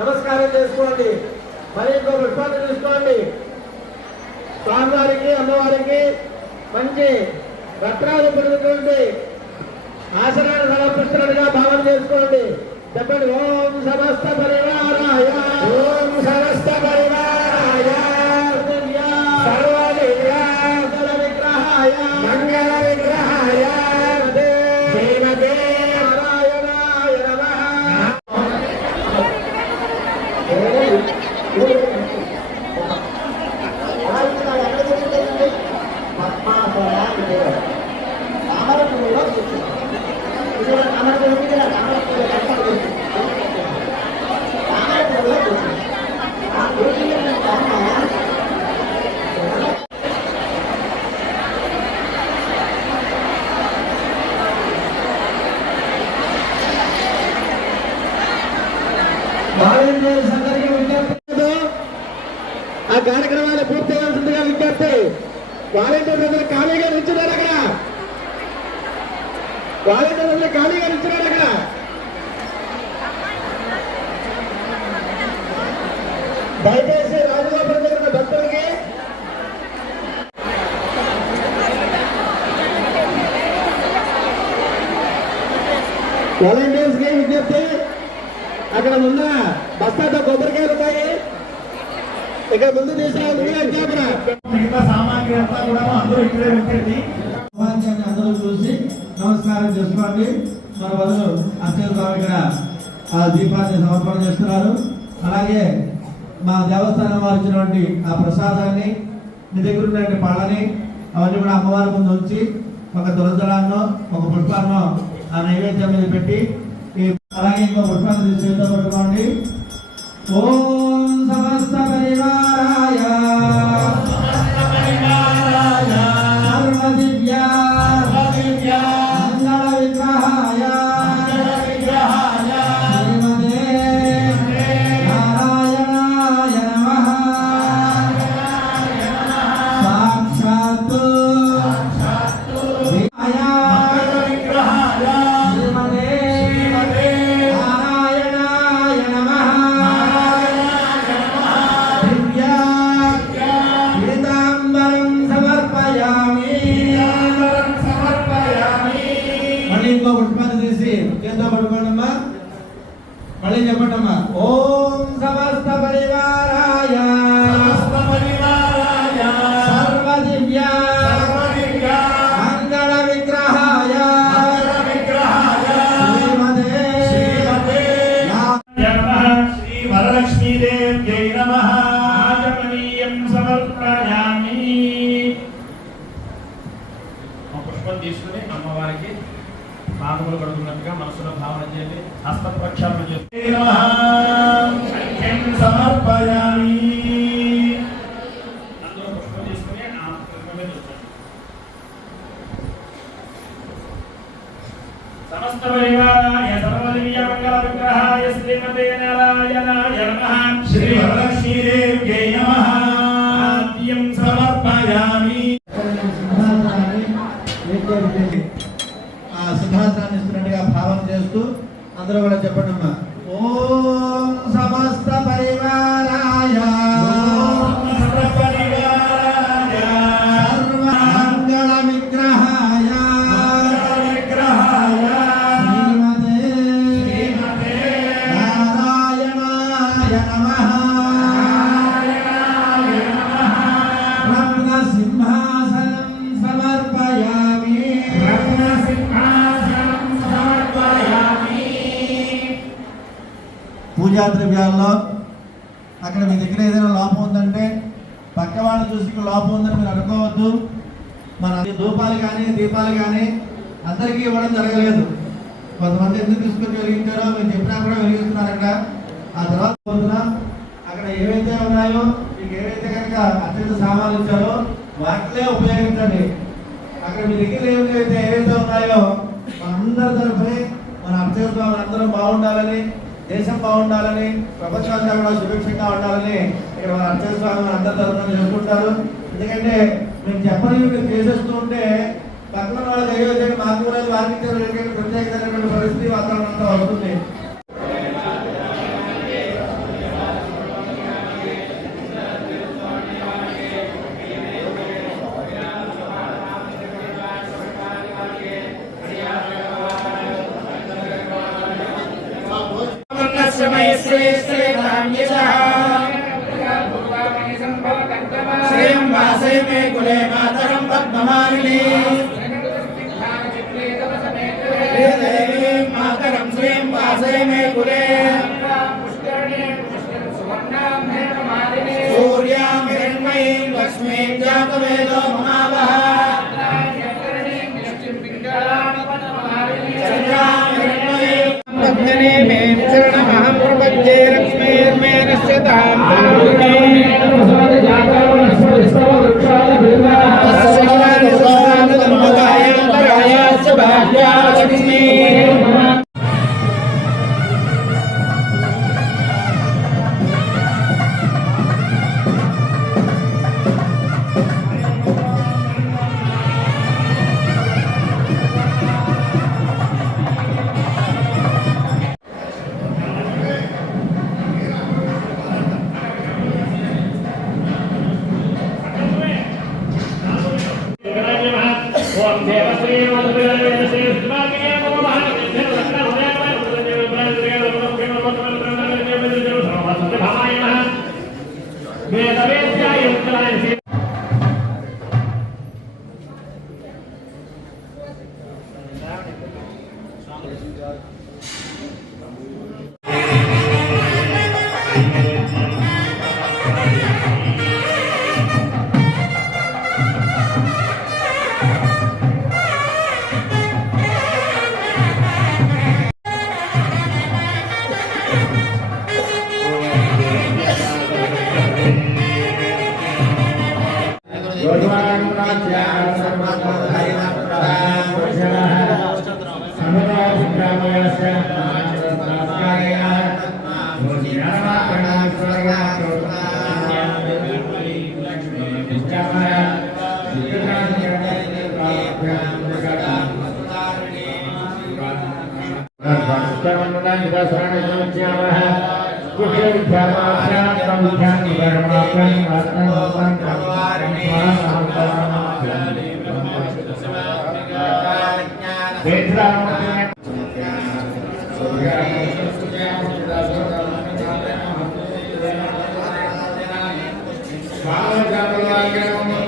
నమస్కారం చేసుకోండి. మరి ఇంకో పుష్పాన్ని తీసుకోండి. స్వామివారికి అమ్మవారికి మంచి రత్నాలు పెరుగుతుంది ఆసనాన్ని సమర్పిస్తున్నట్టుగా భావన చేసుకోండి. చెప్పండి, ఓం సమస్త పరివారాయ, ఓం సమస్త పరివారాయ, సర్వ విగ్రహాయ, మంగళ విగ్రహాయ శ్రీమతే నారాయణాయ నమః. ఆ కార్యక్రమాలు పూర్తి చేయాల్సిందిగా విజ్ఞప్తి. వాలంటీర్స్ అందరూ ఖాళీగా నిల్చున్నారు. అక్కడ వాలంటీర్స్ అందరూ ఖాళీగా నిల్చున్నారు. అక్కడ దయచేసి రాజగోపురం దగ్గర భక్తులకి వాలంటీర్స్ కి విజ్ఞప్తి, అక్కడ ఉన్న బస్తాతో కొబ్బరికాయలు ఉన్నాయి, ఇక్కడ ముందు మిగతా సామాగ్రి అంతా కూడా అందరూ ఇక్కడే పెట్టండి. అందరూ చూసి నమస్కారం చేసుకోండి. మన బదులు అర్చన స్వామి ఇక్కడ ఆ దీపాన్ని సమర్పణ చేస్తున్నారు. అలాగే మా దేవస్థానం వారు ఇచ్చినటువంటి ఆ ప్రసాదాన్ని, మీ దగ్గర ఉన్నటువంటి పళ్ళని అవన్నీ కూడా అమ్మవారి ముందు ఉంచి ఒక తులసలాన్నో ఒక పుష్పాన్నో ఆ నైవేద్యం మీద పెట్టి అలాగే ఇంకో పుష్పాన్ని చేతితో పట్టుకోండి. ఓం సమస్త పరివారాయ సర్వ దివ్య మంగళ విగ్రహాయ శ్రీమతే నారాయణాయ నమః. సాక్షాత్ ఇంకో పుష్పాన్ని తీసి చేతితో పట్టుకోండమ్మా. మళ్ళీ చెప్పండమ్మా. ఓం సమస్త పరివారాయ సర్వ దివ్య మంగళ విగ్రహాయ శ్రీమతే శ్రీ వరలక్ష్మీదేవ్యై నమః. ఆచమనీయం సమర్పయామి. పుష్పం తీసుకుని అమ్మవారికి పాదములు కడుగుతున్నట్టుగా మనసులో భావన చేయండి. హస్త ప్రక్షాళన చేసి సమర్పయామి. అందులో పుష్పం తీసుకుని ఆ పుష్పం మీద ఉంచండి. సమస్త పరివారాయ సర్వదివ్య మంగళ విగ్రహాయ శ్రీమతే నారాయణాయ నమః. శ్రీ వరలక్ష్మీదేవ్యై నమః. ఆద్యం సమర్పయామి. ఆ సింహాసనాన్ని ఇస్తున్నట్టుగా భావన చేస్తూ అందరూ కూడా చెప్పండి అమ్మా. ఓం సమస్త పరివారాయ సర్వ మంగళ విగ్రహాయ శ్రీమతే నారాయణాయ నమః. రత్న సింహాసనం సమర్పయామి. పూజా ద్రవ్యాల్లో అక్కడ మీ దగ్గర ఏదైనా లోపం ఉందంటే పక్క వాళ్ళు చూసి లోపం ఉందని మీరు అనుకోవద్దు. మన ధూపాలు కానీ దీపాలు కానీ అందరికీ ఇవ్వడం జరగలేదు. కొంతమంది ఎందుకు తీసుకొని వెలిగించారో మీరు చెప్పినా కూడా వెలిగిస్తున్నారు. అక్కడ ఆ తర్వాత అక్కడ ఏవైతే ఉన్నాయో మీకు ఏవైతే కనుక అత్యంత సామాన్లు ఇచ్చారో వాటినే ఉపయోగించండి. అక్కడ మీ దగ్గర ఏవైతే ఉన్నాయో మనందరి తరఫుని మన అత్యంత అందరం బాగుండాలని, దేశం బాగుండాలని, ప్రపంచంలో కూడా సురక్షంగా ఉండాలని ఇక్కడ మన అర్చక స్వామి మన అందరి తరఫున చేసుకుంటారు. ఎందుకంటే మేము చెప్పని మీరు చేసేస్తూ ఉంటే పక్కన వాళ్ళకి అయ్యో మాకు కూడా వారికి ప్రత్యేకమైనటువంటి పరిస్థితి వాతావరణం అంతా వస్తుంది. Swami